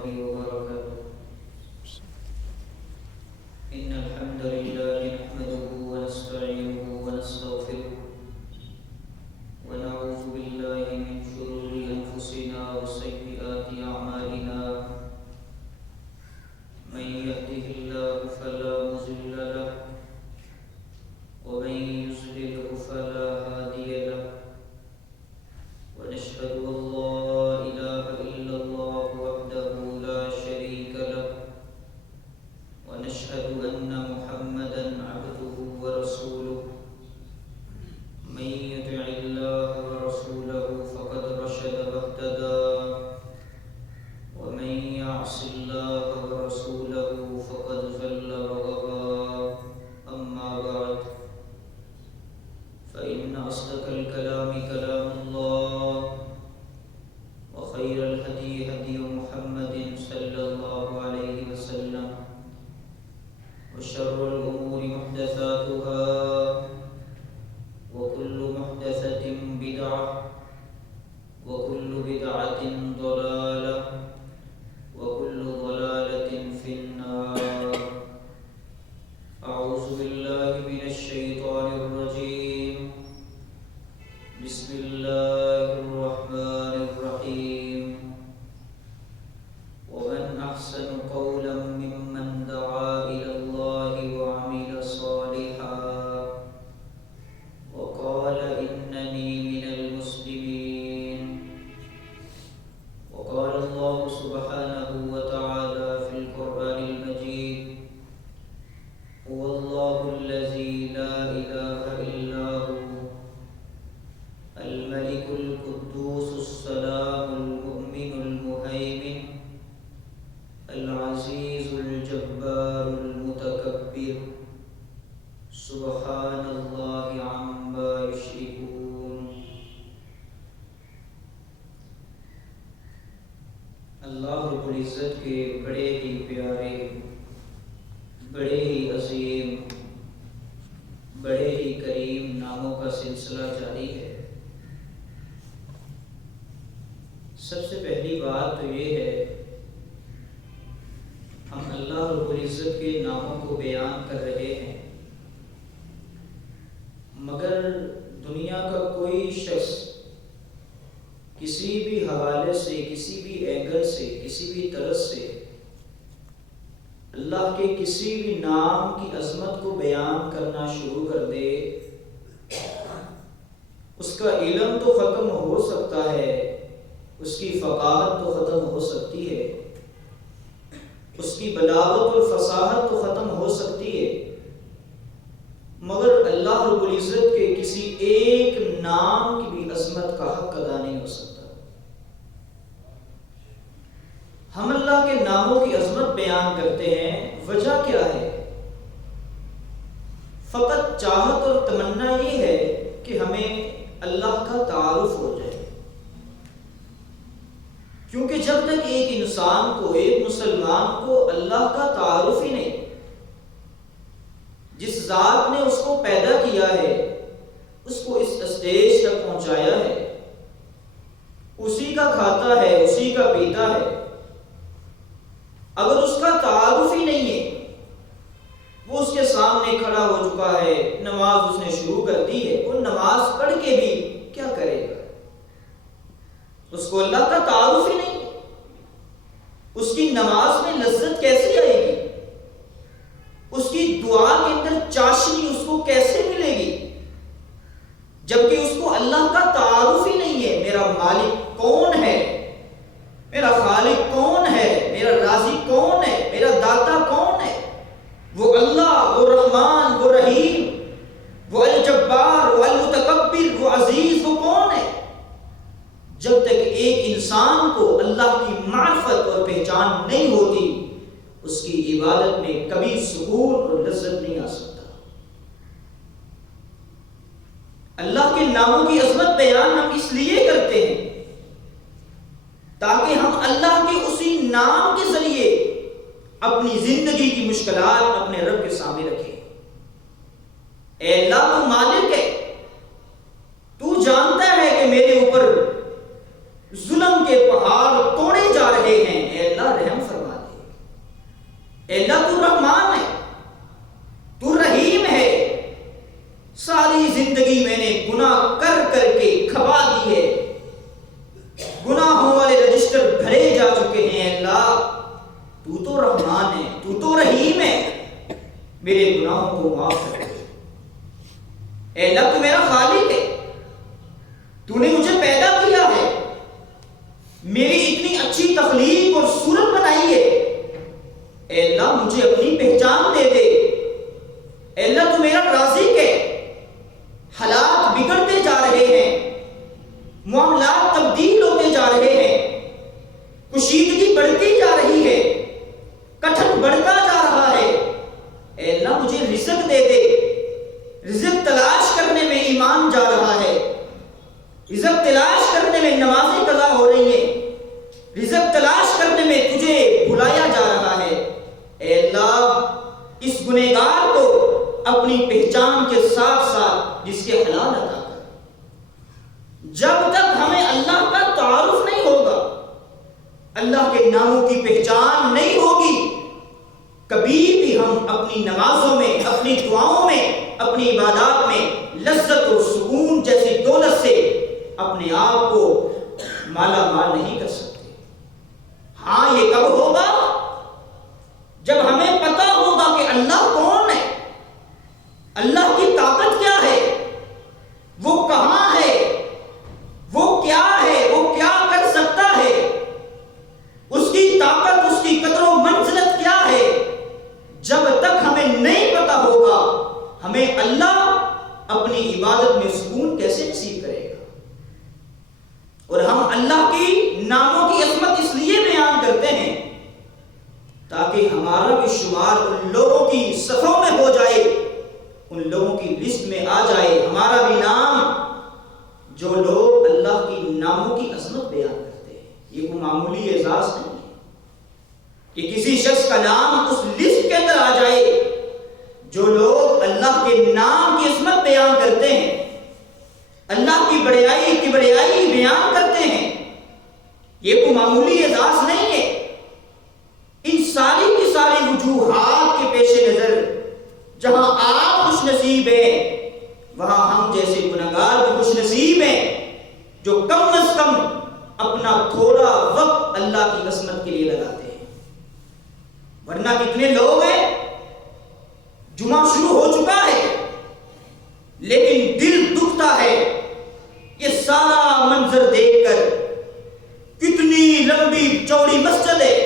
الله وبركاته. إن الحمد لله نحمده ونستعينه ونستغفره ونعوذ بالله من شرور أنفسنا وسيئات أعمالنا. من يهده الله فلا مضل له ومن يضلل فلا هادي له. ونشهد أن لا إله إلا الله وحده لا شريك له ونشهد أن محمدا عبده ورسوله. من يطع الله ورسوله فقد رشد واهتدى ومن يعص الله ورسوله فقد ضل وغوى. أما بعد فإن أصدق الكلام كلام الله وخير الهدي هدي محمد صلى الله عليه وسلم وشر الأمور محدثاتها وكل محدثة بدعة وكل بدعة ضلالة وكل ضلالة في النار. أعوذ بالله من الشيطان الرجيم. بسم الله الرحمن الرحيم. ومن أحسن قولا ممن دعا إلى الله وعمل صالحا وقال إنني من المسلمين. وقال الله سبحانه وتعالى في القرآن المجيد: هو الله الذي لا إله إلا هو الملك القدوس السلام المؤمن المهيمن العزيز الجبار المتكبر سبحان الله عما يشركون. اللہ رب العزت کے بڑے ہی پیارے، بڑے ہی عظیم، بڑے ہی کریم ناموں کا سلسلہ جاری ہے. سب سے پہلی بات تو یہ ہے، ہم اللہ رب العزت کے ناموں کو بیان کر رہے ہیں، مگر دنیا کا کوئی شخص کسی بھی حوالے سے، کسی بھی اینگل سے، کسی بھی طرز سے اللہ کے کسی بھی نام کی عظمت کو بیان کرنا شروع کر دے، اس کا علم تو ختم ہو سکتا ہے، اس کی فقاہت تو ختم ہو سکتی ہے، اس کی بلاغت اور فصاحت تو ختم ہو سکتی ہے، مگر اللہ رب العزت کے کسی ایک نام کی بھی عظمت کا حق ادا نہیں ہو سکتا. ہم اللہ کے ناموں کی عظمت بیان کرتے ہیں، وجہ کیا ہے؟ فقط چاہت اور تمنا یہ ہے کہ ہمیں اللہ کا تعارف ہو جائے. کیونکہ جب تک ایک انسان کو، ایک مسلمان کو اللہ کا تعارف ہی نہیں، جس ذات نے اس کو پیدا کیا ہے، اس کو اس اسٹیج تک پہنچایا ہے، اسی کا کھاتا ہے، اسی کا پیتا ہے، اگر اس کا تعارف ہی نہیں ہے، وہ اس کے سامنے کھڑا ہو چکا ہے، نماز اس نے شروع کر دی ہے، وہ نماز پڑھ کے بھی کیا کرے گا؟ اس کو اللہ کا تعارف ہی نہیں، اس کی نماز میں لذت کیسے آئے گی؟ اس کی دعا کے اندر چاشنی اس کو کیسے ملے گی جبکہ اس کو اللہ کا تعارف ہی نہیں ہے؟ میرا مالک کون ہے؟ میرا خالق کون ہے؟ میرا رازق کون ہے؟ میرا داتا کون ہے؟ وہ اللہ، وہ رحمان، وہ رحیم، وہ الجبار، وہ المتکبر، وہ عزیز، وہ کون ہے؟ جب تک ایک انسان کو اللہ کی معرفت اور پہچان نہیں ہوتی، اس کی عبادت میں کبھی سکون اور لذت نہیں آ سکتا. اللہ کے ناموں کی عظمت بیان ہم اس لیے کرتے ہیں تاکہ ہم اللہ کے اسی نام کے ذریعے اپنی زندگی کی مشکلات اپنے رب کے سامنے رکھیں. اے اللہ، تو مالک ہے، تو جانتا ہے کہ میرے اوپر ظلم کے پہاڑ توڑے جا رہے ہیں، اے اللہ رحم تو تو رحمان ہے، تو تو رحیم ہے، میرے گناہوں کو معاف کر دے۔ اے اللہ تو میرا خالق ہے، تو نے مجھے پیدا کیا ہے، میری اتنی اچھی تخلیق اور صورت بنائی ہے، اے اللہ مجھے اپنی پہچان دے دے۔ اے اللہ تو میرا رازق ہے، حالات بگڑتے جا رہے ہیں، معاملات تبدیل ہوتے جا رہے ہیں، کشیدگی بڑھتی جا رہی ہے، کٹھن بڑھتا جا رہا ہے، اے اللہ مجھے رزق دے دے۔ رزق تلاش کرنے میں ایمان جا رہا ہے، رزق تلاش کرنے میں نمازیں قضا ہو رہی ہیں، رزق تلاش کرنے میں تجھے بلایا جا رہا ہے۔ اے اللہ اس گنہگار کو اپنی پہچان کے ساتھ ساتھ جس کے حلال عطا کر۔ جب تک ہمیں اللہ کا تعارف نہیں ہوگا، اللہ کے ناموں کی پہچان نہیں ہوگی، کبھی بھی ہم اپنی نمازوں میں، اپنی دعاؤں میں، اپنی عبادات میں لذت اور سکون جیسی دولت سے اپنے آپ کو مالا مال نہیں کر سکتے۔ ہاں یہ کب ہوگا؟ جب ہمیں پتہ ہوگا کہ اللہ کون ہے، اللہ کی طاقت کیا ہے، وہ کہاں ہے، وہ کیا ہے، وہ کیا کر سکتا ہے، اس کی طاقت، اس کی قدر و منزلت کیا ہے۔ جب تک ہمیں نہیں پتہ ہوگا، ہمیں اللہ اپنی عبادت میں سکون کیسے نصیب کرے گا؟ اور ہم اللہ کی ناموں کی عظمت اس لیے بیان کرتے ہیں تاکہ ہمارا بھی شمار ان لوگوں کی صفوں میں ہو جائے، ان لوگوں کی لسٹ میں آ جائے ہمارا بھی نام، جو لوگ اللہ کی ناموں کی عظمت بیان کرتے ہیں۔ یہ کوئی معمولی اعزاز نہیں ہے کہ کسی شخص کا نام اس لسٹ کے اندر آ جائے۔ جو لوگ اللہ کے نام کی عظمت بیان کرتے ہیں، اللہ کی بڑائی کی بڑائی بیان کرتے ہیں، یہ کوئی معمولی اعزاز نہیں ہے۔ ان ساری کی ساری وجوہات کے پیش نظر جہاں آپ خوش نصیب ہیں، وہاں ہم جیسے گنہگار بھی خوش نصیب ہیں جو کم از کم اپنا تھوڑا وقت اللہ کی عظمت کے لیے لگاتے ہیں۔ ورنہ کتنے لوگ ہیں، جمعہ شروع ہو چکا ہے لیکن دل دکھتا ہے یہ سارا منظر دیکھ کر، کتنی لمبی چوڑی مسجد ہے،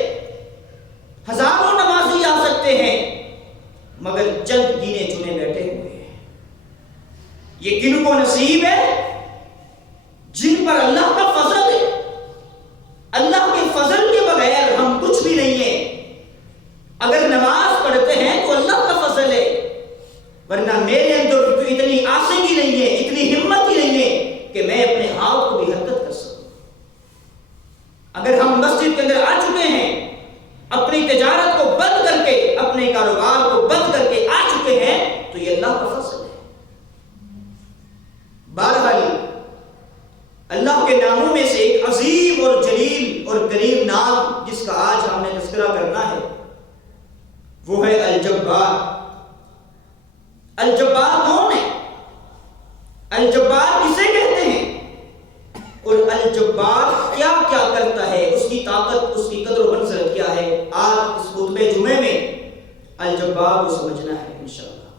ہزاروں نمازی آ سکتے ہیں مگر چند گینے چنے بیٹھے ہوئے ہیں۔ یہ کن کو نصیب ہے؟ جن پر اللہ کا فضل ہے۔ اللہ کے فضل کے بغیر ہم کچھ بھی نہیں ہیں۔ اگر نماز پڑھتے ہیں تو اللہ کا فضل ہے، ورنہ میرے اندر تو اتنی آسنگی نہیں ہے، اتنی ہمت ہی نہیں ہے کہ میں اپنے ہاتھ کو بھی حرکت کر سکوں۔ اگر ہم مسجد کے اندر آ چکے ہیں، اپنی تجارت کو بند کر کے، اپنے کاروبار کو بند کر کے آ چکے ہیں، تو یہ اللہ کا فضل ہے۔ بہرحال اللہ کے ناموں میں سے ایک عظیم اور جلیل اور کریم نام جس کا آج ہم نے تذکرہ کرنا ہے وہ ہے الجبار۔ الجبار کون ہے؟ الجبار کسے کہتے ہیں؟ اور الجبار کیا کیا کرتا ہے، اس کی طاقت، اس کی قدر و منزلت کیا ہے؟ آج اس خطبہ جمعے میں الجبار کو سمجھنا ہے انشاءاللہ۔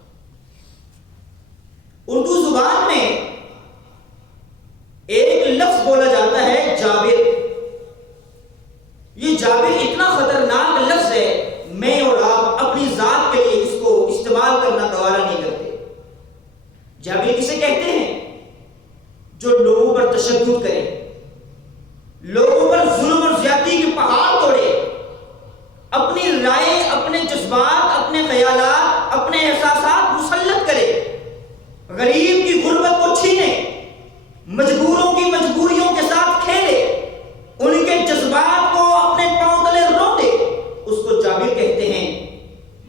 اردو زبان میں ایک لفظ بولا جاتا ہے جابر۔ یہ جابر اتنا خطرناک لفظ ہے، میں اور آپ اپنی ذات کے لیے اس کو استعمال کرنا گوارا نہیں کرتے۔ جابر کسے کہتے ہیں؟ جو لوگوں پر تشدد کرے، لوگوں پر ظلم اور زیادتی کے پہاڑ توڑے، اپنی رائے، اپنے جذبات، اپنے خیالات، اپنے احساسات مسلط کرے، غریب کی غربت کو چھینے، مجبوروں کی مجبوریوں کے ساتھ کھیلے، ان کے جذبات کو اپنے پاؤں تلے رو دے، اس کو جابر کہتے ہیں۔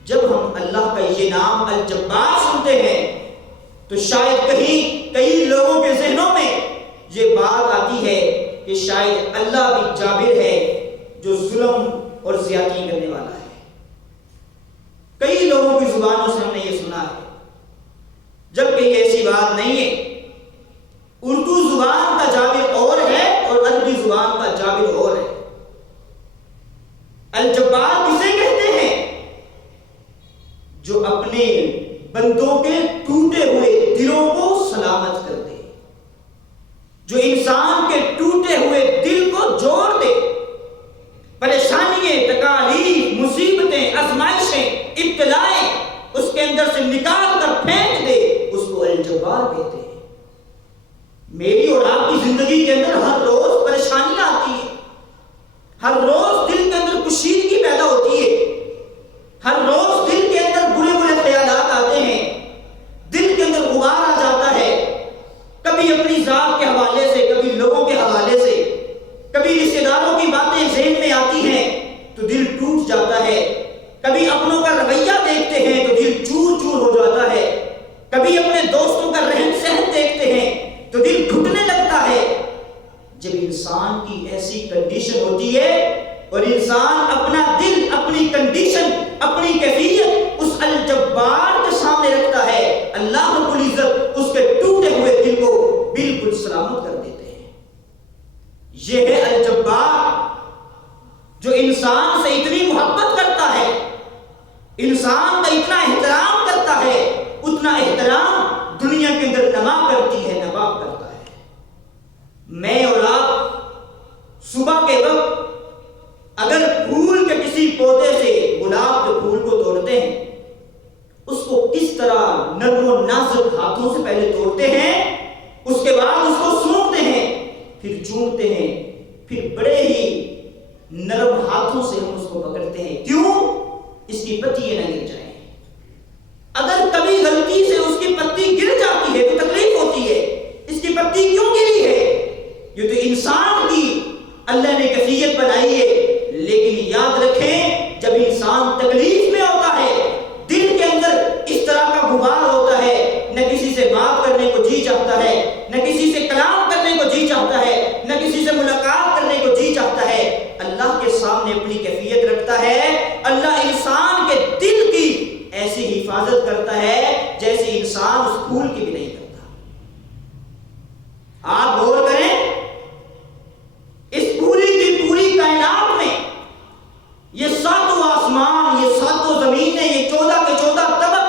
جب ہم اللہ کا یہ نام الجبار سنتے ہیں تو شاید کئی لوگوں کے ذہنوں میں یہ بات آتی ہے کہ شاید اللہ بھی جابر ہے جو ظلم اور زیادتی کرنے والا ہے۔ کئی لوگوں کی زبانوں سے ہم نے یہ سنا ہے، جبکہ یہ ایسی بات نہیں ہے۔ اردو زبان کا جابر اور ہے اور عربی زبان کا جابر اور ہے۔ الجبار کسے اپنے بندوں کے ٹوٹے ہوئے دلوں کو سلامت کر دے، جو انسان کے ٹوٹے ہوئے دل کو جوڑ دے، پریشانیاں، تکالیف، مصیبتیں، آزمائشیں، ابتلائیں اس کے اندر سے نکال کر پھینک دے، اس کو الجبار کہتے ہیں۔ میری اور آپ کی زندگی کے اندر ہر روز پریشانیاں آتی ہیں، ہر روز دل کے اندر کشیدگی پیدا ہوتی ہے، ہر روز دل کے اندر برے برے خیالات آتے ہیں، دل کے اندر غبار آ جاتا ہے، کبھی اپنی ذات کے حوالے سے، کبھی لوگوں کے حوالے سے، کبھی رشتے داروں کی باتیں ذہن میں آتی ہیں تو دل ٹوٹ جاتا ہے، کبھی اپنوں کا رویہ دیکھتے ہیں تو دل چور چور ہو جاتا ہے، کبھی اپنے دوستوں کا رہن سہن دیکھتے ہیں تو دل گھٹنے لگتا ہے۔ جب انسان کی ایسی کنڈیشن ہوتی ہے اور انسان اپنا دل، اپنی کنڈیشن، اپنی کیفیت اس الجبار کے سامنے رکھتا ہے، اللہ رب العزت اس کے ٹوٹے ہوئے دل کو بالکل سلامت کر دیتے ہیں۔ یہ ہے الجبار، جو انسان سے اتنی محبت کرتا ہے، انسان کا اتنا احترام کرتا ہے، اتنا احترام دنیا کے اندر نما کرتی ہے، نواب کرتا ہے۔ میں اور آپ صبح کے وقت اگر پھول کے کسی پودے سے گلاب کے پھول کو توڑتے ہیں، اس کو کس طرح نرم و نازک ہاتھوں سے پہلے توڑتے ہیں، اس کے بعد اس کو سونپتے ہیں، پھر چومتے ہیں، پھر بڑے ہی نرم ہاتھوں سے ہم اس کو پکڑتے ہیں۔ کیوں؟ اس کی پتیاں نہ گر جائیں۔ اگر کبھی غلطی سے اس کی پتی گر جاتی ہے تو تکلیف ہوتی ہے، اس کی پتی کیوں گری ہے؟ یہ تو انسان کی اللہ نے کیفیت بنائی ہے، لیکن یاد رکھیں جب انسان تکلیف میں ہوتا ہے، دل کے اندر اس طرح کا غبار ہوتا ہے، نہ کسی سے بات کرنے کو جی چاہتا ہے، نہ کسی سے کلام کرنے کو جی چاہتا ہے، نہ کسی سے ملاقات کرنے کو جی چاہتا ہے، اللہ کے سامنے اپنی کیفیت رکھتا ہے۔ اللہ انسان کے دل کی ایسی حفاظت کرتا ہے جیسے انسان اس پھول کی بھی نہیں کرتا۔ آپ غور کریں، اس پوری کی پوری کائنات میں یہ ساتوں آسمان، یہ ساتوں زمینیں، یہ 14 کے 14 طبق،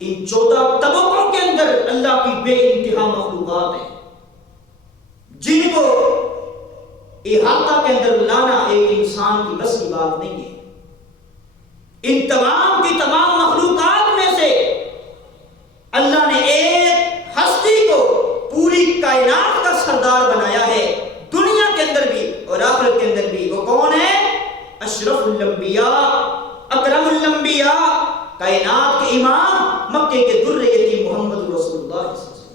ان 14 طبقوں کے اندر اللہ کی بے انتہا مخلوقات ہیں جن کو احاطہ کے اندر لانا ایک انسان کی بس کی بات نہیں ہے۔ ان تمام کی تمام مخلوقات میں سے اللہ نے ایک ہستی کو پوری کائنات کا سردار بنایا ہے، دنیا کے اندر بھی اور آخرت کے اندر بھی۔ وہ کون ہے؟ اشرف الانبیاء، اکرم الانبیاء، کائنات کے امام، مکے کے در یتیم محمد رسول اللہ صلی اللہ علیہ وسلم۔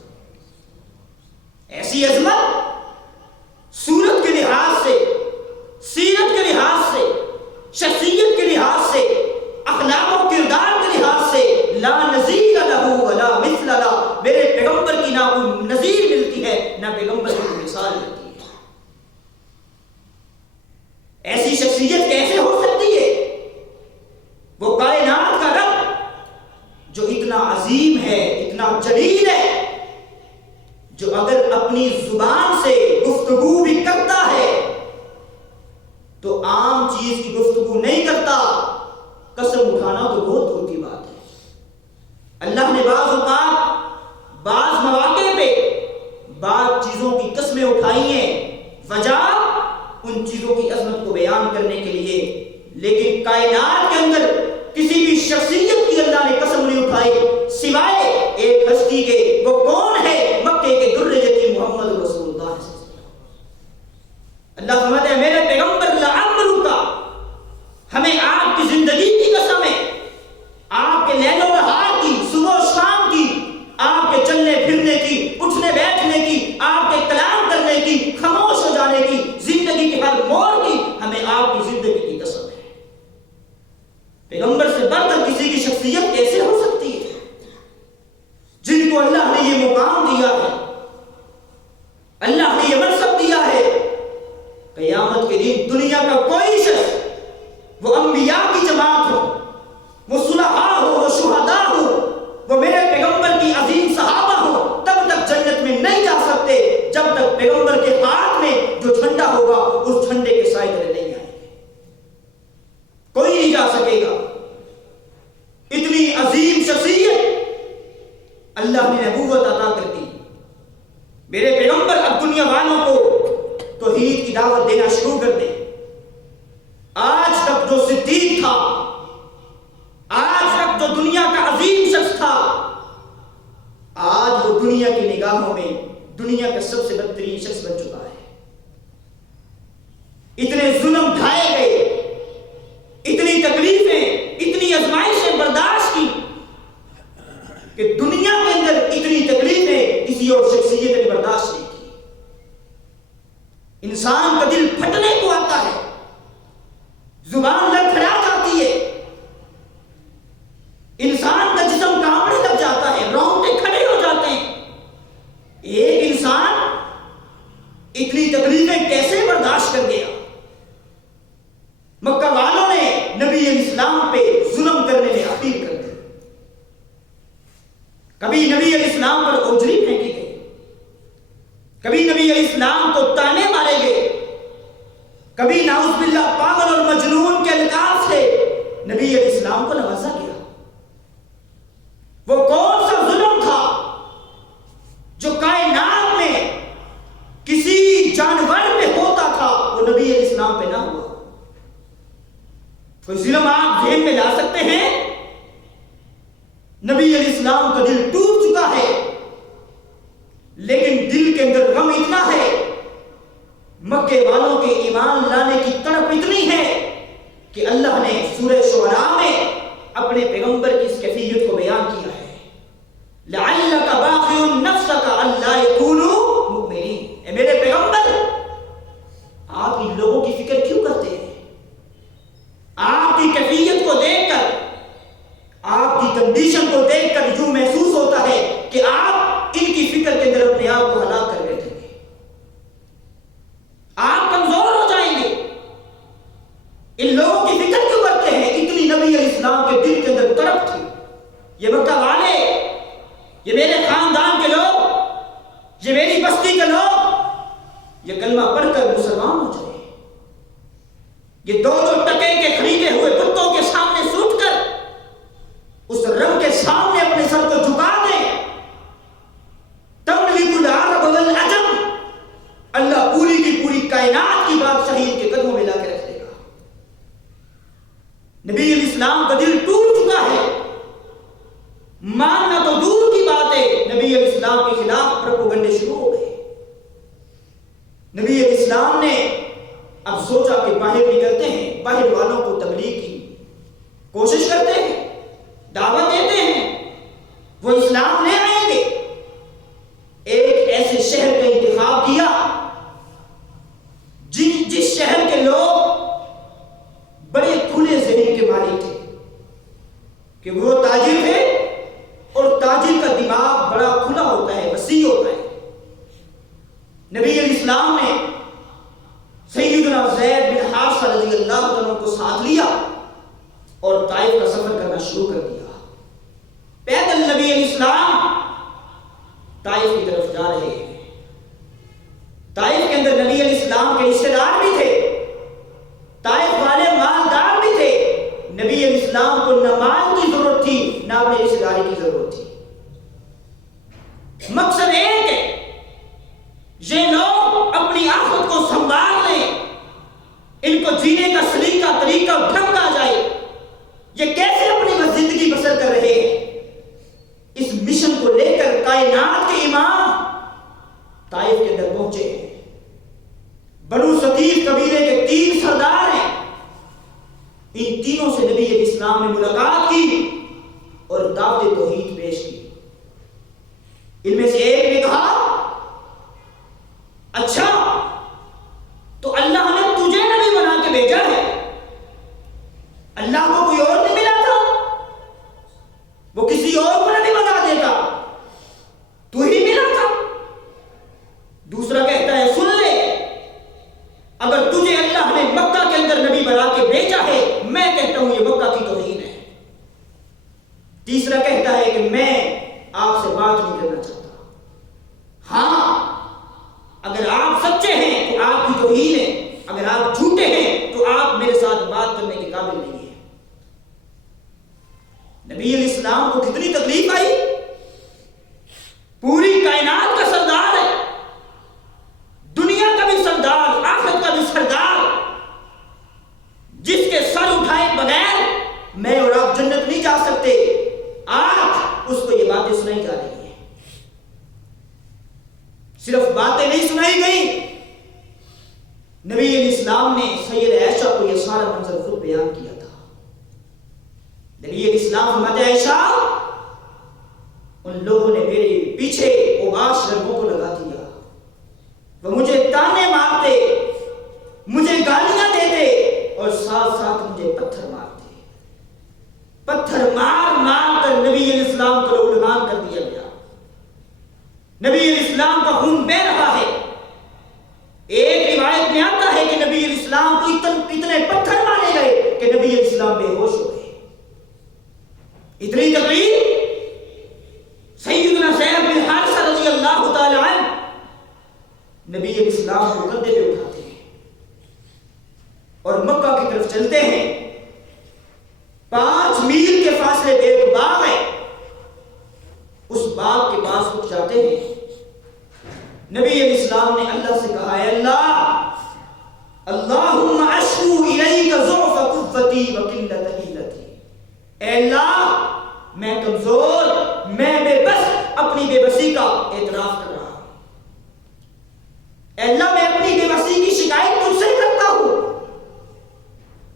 ایسی عظمت صورت کے لحاظ سے، سیرت کے لحاظ سے، شخصیت کے لحاظ سے، اخلاق و کردار کے لحاظ سے لا نظیر لہ ولا مثل لہ، میرے پیغمبر کی نہ کوئی نظیر ملتی ہے، نہ پیغمبر کی کوئی مثال ملتی ہے۔ ایسی شخصیت کیسے ہو سکتی ہے؟ وہ کائنات کا رب جو اتنا عظیم ہے، اتنا جلیل ہے، جو اگر اپنی زبان سے گفتگو بھی کرتا ہے تو عام چیز کی گفتگو نہیں کرتا، قسم اٹھانا تو بہت دور کی بات ہے۔ اللہ نے بعض اوقات، بعض مواقع پہ بعض چیزوں کی قسمیں اٹھائی ہیں، وجہ ان چیزوں کی عظمت کو بیان کرنے کے لیے، لیکن کائنات کے اندر کسی بھی شخصیت کی اللہ نے قسم نہیں اٹھائی سوائے ایک ہستی کے۔ وہ کون ہے؟ مکے کے در یتیم محمد رسول اللہ صلی اللہ علیہ وسلم۔ اللہ فرماتے ہیں میرے پیغمبر لعمرک، ہمیں آپ کی زندگی کی قسم ہے، آپ کے لیل و نہار کی، صبح و شام کی، آپ کے چلنے پھرنے کی، اٹھنے بیٹھنے کی، آپ کے کلام کرنے کی، خاموش ہو جانے کی، زندگی کے ہر موڑ کی، ہمیں آپ کی زندگی کی قسم ہے۔ پیغمبر سے بڑھ کر کسی کی شخصیت کیسے ہو سکتی ہے؟ جن کو اللہ نے یہ مقام دیا ہے، اللہ نے یہ منصب دیا ہے، قیامت کے دن دنیا کا کوئی شخص، وہ انبیاء کی جماعت ہو، وہ صلحاء ہو، وہ شہداء ہو، وہ میرے پیغمبر کی عظیم صحابہ ہو، تب تک جنت میں نہیں جا سکتے جب تک پیغمبر کے ہاتھ میں جو جھنڈا ہوگا اس جھنڈے کے سائے تلے نہیں آئیں گے، کوئی نہیں جا سکے گا۔ اتنی کھائے گئے، اتنی تکلیفیں، اتنی آزمائشیں برداشت کی کہ دنیا کے اندر اتنی تکلیفیں کسی اور شخصیت نے برداشت نہیں کی۔ انسان کا دل پھٹنے کو آتا ہے، زبان لڑکھڑا جاتی ہے، انسان کا جسم کانپنے لگ جاتا ہے، رونگٹے کھڑے ہو جاتے ہیں۔ ایک انسان اتنی تکلیفیں کیسے برداشت کر گیا؟ مکہ والوں نے نبی علیہ السلام پہ ظلم کرنے میں اخیر کر دی۔ کبھی نبی علیہ السلام پر اوجری پھینکی گئی، کبھی نبی علیہ السلام کو تانے مارے گئے، کبھی نعوذ باللہ پاگل اور مجنون کے القاب سے نبی علیہ السلام کو نوازا گیا۔ وہ کون سا ظلم تھا جو کائنات میں کسی جانور پہ ہوتا تھا، وہ نبی علیہ السلام پہ نہ ہوا؟ کوئی ظلم آپ ذہن میں لا سکتے ہیں؟ نبی علیہ السلام کا دل ٹوٹ چکا ہے، لیکن دل کے اندر غم اتنا ہے، مکے والوں کے ایمان لانے کی تڑپ اتنی ہے کہ اللہ نے سورہ شعراء میں اپنے پیغمبر کی اس کیفیت کو بیان کیا ہے۔ لعلک باخع نفسک الا یکونوا مؤمنین۔ اے میرے پیغمبر، آپ ان لوگوں کی فکر کیوں کرتے ہیں؟ آپ کی کیفیت کو دیکھ کر، آپ کی کنڈیشن کو دیکھ کر یوں محسوس ہوتا ہے کہ آپ ان کی فکر کے اندر اپنے آپ کو ہلاک کر بیٹھیں گے، آپ کمزور ہو جائیں گے۔ ان لوگوں کی فکر کیوں کرتے ہیں؟ اتنی نبی علیہ السلام کے دل کے اندر تڑپ تھی۔ یہ مکہ والے، یہ میرے خاندان کے لوگ، یہ میری بستی کے لوگ، یہ کلمہ پڑھ کر مسلمان ہو جائیں، یہ دو ٹکے کے خریدے ہوئے بتوں کے سامنے سوٹ کر اس رب کے سامنے اپنے سر کو جھکا دیں۔ تملک العرب والعجم، اللہ پوری کی پوری کائنات کی بادشاہی ان کے قدموں میں لا کے رکھ دے گا۔ نبی علیہ السلام کا دل ٹوٹ چکا ہے، ماننا تو دور کی بات ہے، نبی علیہ السلام کے خلاف پروپیگنڈے شروع ہو گئے۔ نبی علیہ السلام نے اب سوچا کہ باہر نکلتے ہیں، باہر والوں کو تبلیغ کی کوشش کرتے ہیں، دعوت دیتے ہیں، وہ اسلام لے آئیں گے۔ ایک ایسے شہر کا انتخاب کیا جس شہر کے لوگ بڑے کھلے ذہن کے مالک تھے، کہ وہ تاجر تھے، اور تاجر کا دماغ بڑا کھلا ہوتا ہے، وسیع ہوتا ہے۔ نبی علیہ السلام نے سیدنا زید بن حارثہ رضی اللہ عنہ کو ساتھ لیا اور طائف کا سفر کرنا شروع کر دیا۔ پیدل نبی علیہ السلام طائف کی طرف جا رہے ہیں۔ طائف کے اندر نبی علیہ السلام کے رشتہ دار بھی تھے، طائف والے مالدار بھی تھے۔ نبی علیہ السلام کو نہ مال کی ضرورت تھی، نہ اپنے رشتہ داری کی ضرورت تھی۔ مقصد ایک ہے، یہ لوگ اپنی آخرت کو سنبھال لیں، ان کو جینے کا سلیقہ طریقہ ڈھنگ آ جائے، یہ کیسے اپنی زندگی بسر کر رہے ہیں۔ اس مشن کو لے کر کائنات کے امام طائف کے اندر پہنچے ہیں۔ بنو ثقیف قبیلے کے 3 سردار ہیں، ان تینوں سے نبی علیہ السلام نے ملاقات کی اور دعوت توحید پیش کی۔ ان میں سے ایک نے کہا، اچھا تو اللہ نے تجھے نبی بنا کے بھیجا ہے، اللہ کو کوئی اور نہیں ملا تھا؟ وہ کسی اور کو نبی بنا دیتا، تو ہی ملا تھا۔ دوسرا کہتا ہے، سن لے، اگر تجھے اللہ نے مکہ کے اندر نبی بنا کے بھیجا ہے، میں کہتا ہوں یہ مکہ کی توہین ہے۔ تیسرا کہتا ہے، سارا منظر خود بیان کیا تھا. نبی علیہ السلام فرماتے ہیں عائشہ ان لوگوں نے میرے پیچھے اوباش رنگوں کو لگا دیا, وہ مجھے تانے مارتے, مجھے گالیاں دیتے اور ساتھ ساتھ مجھے پتھر مارتے. پتھر مار مار کر نبی علیہ السلام کو لہولہان کر دیا گیا. نبی علیہ السلام کا خون بہ رہا ہے. ایک روایت میں آتا ہے کہ نبی علیہ السلام کو اتنے پتھر مارے گئے کہ نبی علیہ السلام بے ہوش ہو گئے. اتنی تکلیف سیدنا زید بن حارثہ رضی اللہ تعالی عنہ نبی علیہ السلام کو کندھے پہ اٹھاتے ہیں اور مکہ کی طرف چلتے ہیں. 5 میل کے فاصلے پہ ایک باغ ہے, اس باغ کے پاس رک جاتے ہیں. نبی علیہ السلام نے اللہ سے کہا ہے اللہ اللہم اشکو الیک ضعف قوتی وقلت حیلتی. اے اللہ میں کمزور, میں بے بس اپنی بے بسی کا اعتراف کر رہا ہوں. اے اللہ میں اپنی بے بسی کی شکایت تجھ سے کرتا ہوں.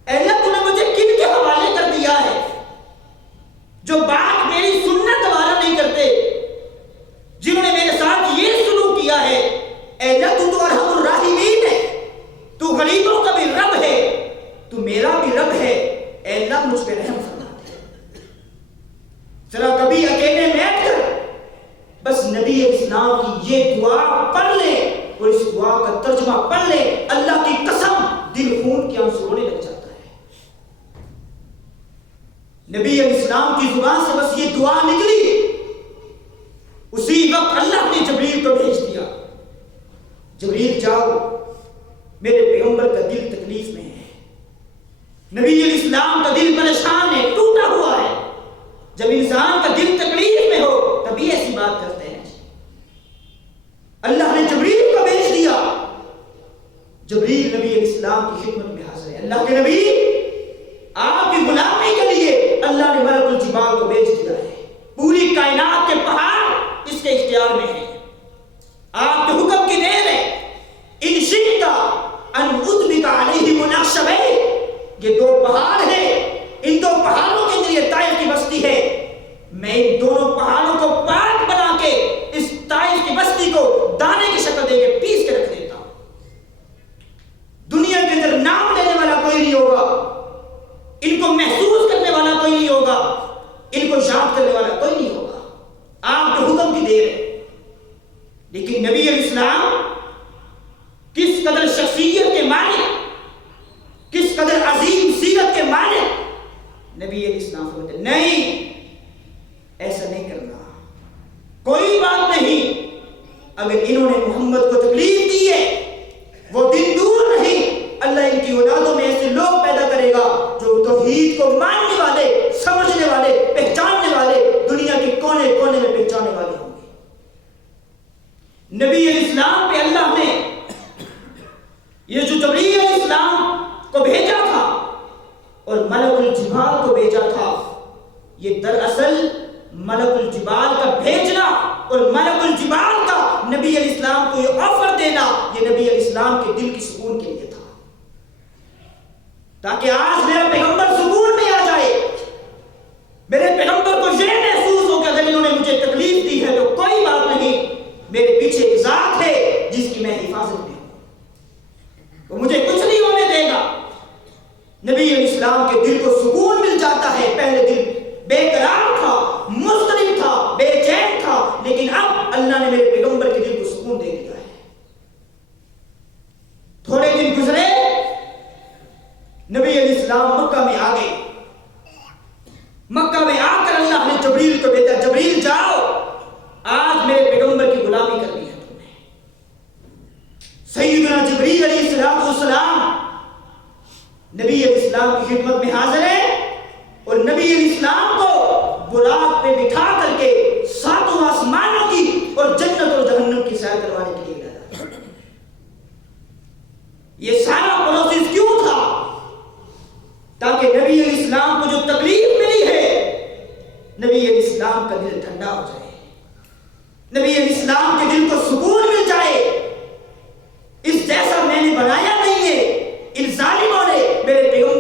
اے اللہ تو نے مجھے کن کے حوالے کر دیا ہے جو بات میری سننا دوبارہ نہیں کرتے, جنہوں نے میرے ساتھ یہ سلوک کیا ہے. اے اللہ تو ارحم الراحمین ہے, تو غریبوں کا بھی رب ہے, تو میرا بھی رب ہے. اے اللہ مجھ پہ رحم فرما دے. ذرا کبھی اکیلے بیٹھ کر بس نبی اسلام کی یہ دعا پڑھ لے اور اس دعا کا ترجمہ پڑھ لے, اللہ کی قسم دل خون کے آنسو رونے لگ جاتا ہے. نبی علیہ السلام کی زبان سے بس یہ دعا نکلی, اسی وقت اللہ نے جبریل کو بھیج دیا. جبریل جاؤ, میرے پیغمبر کا دل تکلیف میں ہے, نبی علیہ السلام کا دل پریشان ہے, ٹوٹا ہوا ہے. جب انسان کا دل تکلیف میں ہو تبھی ایسی بات کرتے ہیں. اللہ نے جبریل کو بھیج دیا. جبریل نبی علیہ السلام کی خدمت میں حاضر ہے. اللہ کے نبی آپ کی غلامی کے لیے اللہ نے ملک الجبال کو بھیج دیا ہے. پوری کائنات کے پہاڑ اس کے اختیار میں ہیں, آپ کے حکم کی دیر ہے. ان شئت ان اطبق علیہم النخشبین, یہ 2 پہاڑ ہیں, ان 2 پہاڑوں کے اندر یہ طائف کی بستی ہے. میں ان دونوں پہاڑوں کو پاک بنا کے اس طائف کی بستی کو دانے کی شکل دے کے پیس کے رکھ دیتا ہوں. دنیا کے اندر نام لینے والا کوئی نہیں ہوگا, ان کو محسوس کرنے والا کوئی نہیں ہوگا, ان کو یاد کرنے والا کوئی نہیں ہوگا. آپ کے حکم کی دیر ہے. لیکن نبی علیہ السلام کس قدر شخصیت کے مالک, کس قدر عظیم سیرت کے مالک. نبی علیہ السلام فرماتے نہیں, ایسا نہیں کرنا, کوئی بات نہیں. اگر انہوں نے محمد کو تکلیف دی ہے وہ دن دور نہیں, اللہ ان کی اولادوں میں ایسے لوگ پیدا کرے گا جو توحید کو ماننے والے, سمجھنے والے, پہچاننے والے, دنیا کے کونے کونے میں پہچاننے والے ہوں گے. نبی علیہ السلام پہ اللہ نے یہ جو جبریل علیہ السلام کو بھیجا تھا اور ملک الجبال کو بھیجا تھا, یہ دراصل ملک الجبال کا بھیجنا اور ملک الجبال کا نبی علیہ السلام کو یہ آفر دینا, یہ نبی علیہ السلام کے دل کی سکون کے لیے تھا, تاکہ آج میرا پیغمبر سکون میں آ جائے. میرے پیغمبر کو یہ محسوس ہو کہ اگر انہوں نے مجھے تکلیف دی ہے تو کوئی بات نہیں, میرے پیچھے ایک ذات ہے جس کی میں حفاظت میں ہوں, وہ مجھے کچھ نہیں ہونے دے گا. نبی علیہ السلام کے دل کو سکون مل جاتا ہے. پہلے دل بے قرار تھا, مضطرب تھا, بے چین تھا, لیکن اب اللہ نے میرے پیغمبر کے دل کو سکون دے دیا ہے. تھوڑے دن گزرے, نبی علیہ السلام مکہ میں آ گئے. مکہ میں آ کر اللہ نے جبریل کو بھیجا, جبریل جاؤ, آج میرے پیغمبر کی غلامی کرنی ہے تم نے. سیدنا جبریل علیہ السلام نبی علیہ السلام کی خدمت میں حاضر ہے اور نبی علیہ السلام کو براق پہ بٹھا کر کے 7 آسمانوں کی اور جنت اور جہنم کی سیر کروانے کے لیے لایا. یہ سارا پروسیس کیوں تھا؟ تاکہ نبی علیہ السلام کو جو تکلیف ملی ہے نبی علیہ السلام کا دل ٹھنڈا ہو جائے, نبی علیہ السلام کے دل کو سکون مل جائے. اس جیسا میں نے بنایا نہیں ہے, ان ظالموں نے میرے پیغمبر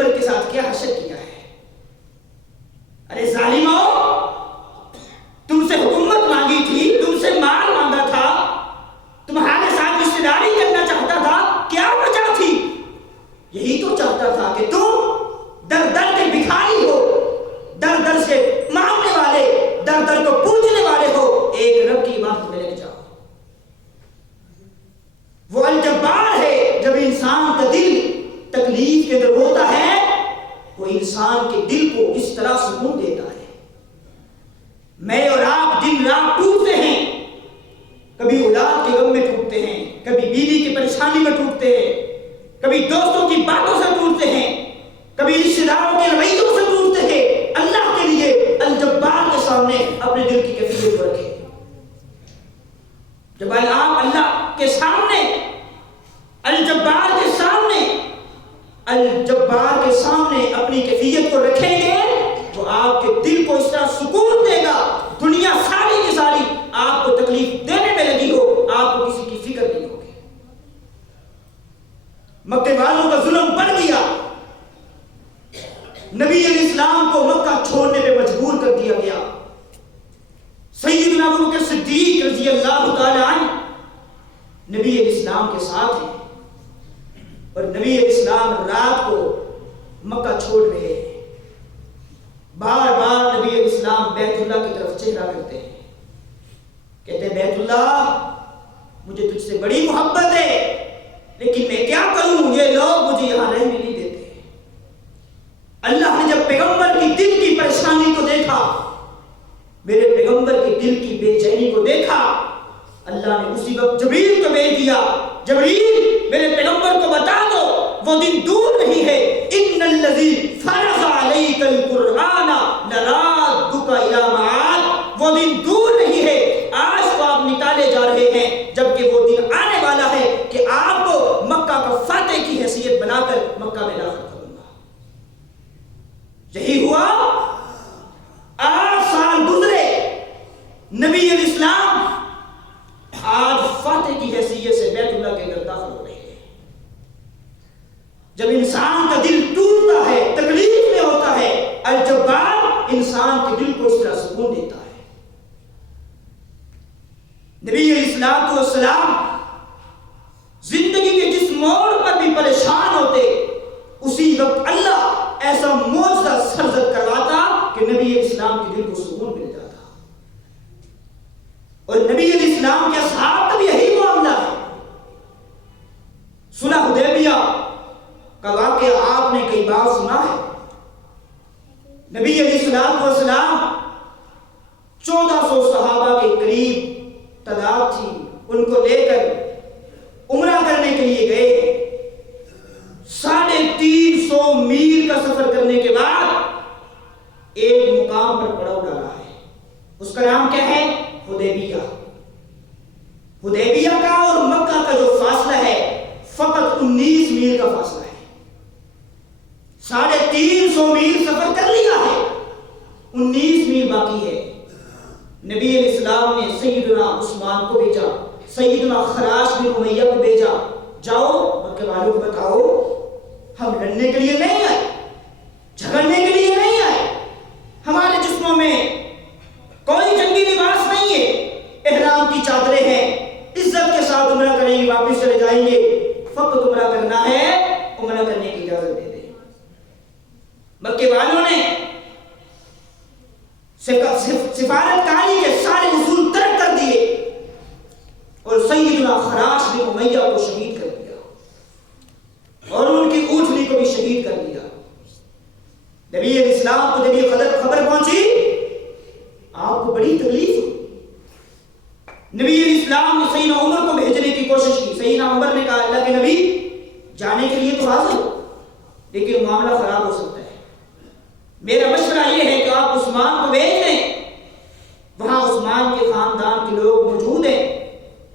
تکلیف کے اندر ہوتا ہے وہ انسان کے دل کو اس طرح سکون دیتا ہے. میں اور آپ دن رات ٹوٹتے ہیں, کبھی اولاد کے غم میں ٹوٹتے ہیں, کبھی بیوی کی پریشانی میں ٹوٹتے ہیں, کبھی دوستوں کی باتوں سے ٹوٹتے ہیں, کبھی رشتہ داروں کے رویوں سے ٹوٹتے ہیں. اللہ کے لیے الجبار کے سامنے اپنے دل کی کیفیت کو رکھیں. جب آپ اللہ کے سامنے الجبار کے سامنے اپنی کیفیت کو رکھیں گے تو آپ کے دل کو اس طرح سکون دے گا. دنیا ساری کی ساری آپ کو تکلیف دینے میں لگی ہو, آپ کو کسی کی فکر نہیں ہوگی. مکے والوں کا ظلم بڑھ گیا, نبی علیہ السلام کو مکہ چھوڑنے پہ مجبور کر دیا گیا. سیدنا ابو بکر صدیق رضی اللہ تعالی عنہ نبی علیہ السلام کے ساتھ ہیں اور نبی علیہ السلام رات کو مکہ چھوڑ رہے ہیں. بار بار نبی علیہ السلام بیت اللہ کی طرف چہرہ کرتے ہیں, کہتے ہیں بیت اللہ مجھے تجھ سے بڑی محبت ہے, لیکن میں کیا کروں, یہ لوگ مجھے یہاں رہنے نہیں دیتے. اللہ نے جب پیغمبر کی دل کی پریشانی کو دیکھا, میرے پیغمبر کے دل کی بے چینی کو دیکھا, اللہ نے اسی وقت جبریل کو بھیج دیا. جبریل میرے پیغمبر کو بتا دو وہ دن دور نہیں ہے, ان الذی فرض علیک القرآن لرادک الی معاد, وہ دن دور نہیں ہے, آج تو آپ نکالے جا رہے ہیں جبکہ وہ دن آنے والا ہے کہ آپ کو مکہ کا فاتح کی حیثیت بنا کر مکہ میں داخل کروں گا. یہی ہوا. 8 سال گزرے, نبی علیہ السلام آج فاتح کی حیثیت سے بیت اللہ کے اندر داخل ہو رہے ہیں. جب انسان کا دل ٹوٹتا ہے, تکلیف میں ہوتا ہے, الجبار انسان کے دل کو اس طرح سکون دیتا ہے. نبی علیہ السلام زندگی کے جس موڑ پر بھی پریشان ہوتے, اسی وقت اللہ ایسا معجزہ سرزد کرواتا کہ نبی علیہ السلام کے دل کو سکون مل جاتا. اور نبی علیہ السلام کے اصحاب کا بھی یہی معاملہ ہے. صلح حدیبیہ کا واقعہ آپ نے کئی بار سنا ہے. نبی علیہ السلام 1400 صحابہ کے قریب تعداد تھی, ان کو لے کر عمرہ کرنے کے لیے گئے. 350 میل کا سفر کرنے کے بعد ایک مقام پر پڑاؤ ڈالا ہے, اس کا نام کیا ہے؟ حدیبیہ. حدیبیہ کا اور مکہ کا جو فاصلہ ہے فقط 19 میل کا فاصلہ ہے. 350 میل سفر کر لیا ہے, 19 میل باقی ہے. نبی علیہ السلام نے سیدنا عثمان کو بھیجا, سیدنا خراش بن امیہ کو بھیجا, جاؤ مکہ والوں کو بتاؤ ہم لڑنے کے لیے نہیں آئے, جھگڑنے کے لیے نہیں آئے, ہمارے جسموں میں کوئی جنگی لباس نہیں ہے, احرام کی چادریں ہیں, عزت کے ساتھ عمرہ کریں گے, واپس چلے جائیں گے, فقط عمرہ کرنا ہے, عمرہ کرنے کی اجازت دے دیں. مکے والوں نے سفارت کاری کے سارے اصول ترک کر دیے اور سیدنا خراش بن امیہ کو شہید کر دیا اور ان کی اونٹنی کو بھی شہید کر دیا. نبی علیہ السلام کو جب یہ خبر پہنچی آپ کو بڑی تکلیف ہوئی. نبی علیہ السلام نے سیدنا عمر کو بھیجنے کی کوشش کی. سیدنا عمر نے کہا اللہ کے نبی جانے کے لیے تو حاضر ہو, لیکن معاملہ خراب ہو سکتا ہے, میرا مشورہ یہ ہے کہ آپ عثمان کو بھیج دیں, وہاں عثمان کے خاندان کے لوگ موجود ہیں,